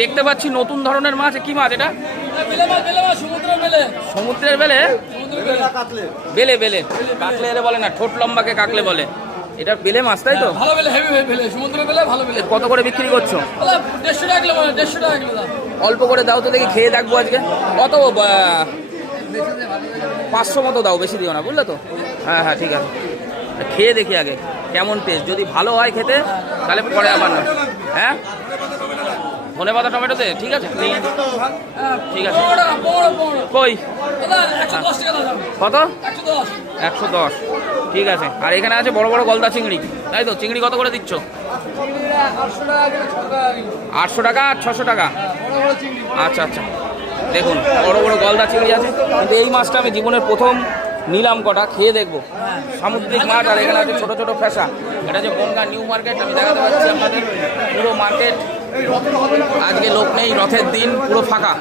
দেখতে পাচ্ছি নতুন ধরনের মাছ। কি মাছ এটা? সমুদ্রের বেলে। বেলে বেলে কাকলে এর বলে না, ঠোঁট লম্বাকে কাকলে বলে। এটা বেলে মাছ, তাই তো? ভালো বেলে, হেভি বেলে, সমুদ্রের বেলে ভালো বেলে। কত করে বিক্রি করছো? 150 টাকা কিলো, 150 টাকা কিলো দাম। অল্প করে দাও তো দেখি, খেয়ে দেখবো আজকে। কত? 500 মতো দাও, বেশি দিও না, বুঝলে তো? হ্যাঁ হ্যাঁ ঠিক আছে, খেয়ে দেখি আগে কেমন টেস্ট। যদি ভালো হয় খেতে তাহলে পরে আবার না। হ্যাঁ, ধনেপাতা টমেটোতে ঠিক আছে, ঠিক আছে। কই কত? 110, ঠিক আছে। আর এখানে আছে বড় বড় গলদা চিংড়ি, তাই তো? চিংড়ি কত করে দিচ্ছ? 800 টাকা আর 600 টাকা। আচ্ছা আচ্ছা, দেখুন বড় বড় গলদা চিংড়ি আছে। কিন্তু এই মাছটা আমি জীবনের প্রথম নিলাম, কটা খেয়ে দেখবো। সামুদ্রিক মাছ। আর এখানে আছে ছোট ছোট ফ্যাসা। এটা যে বনগাঁ নিউ মার্কেট, আমি দেখাতে পাচ্ছি আপনাদের পুরো মার্কেট। আজকে লোক নেই, রথের দিন, পুরো ফাঁকা।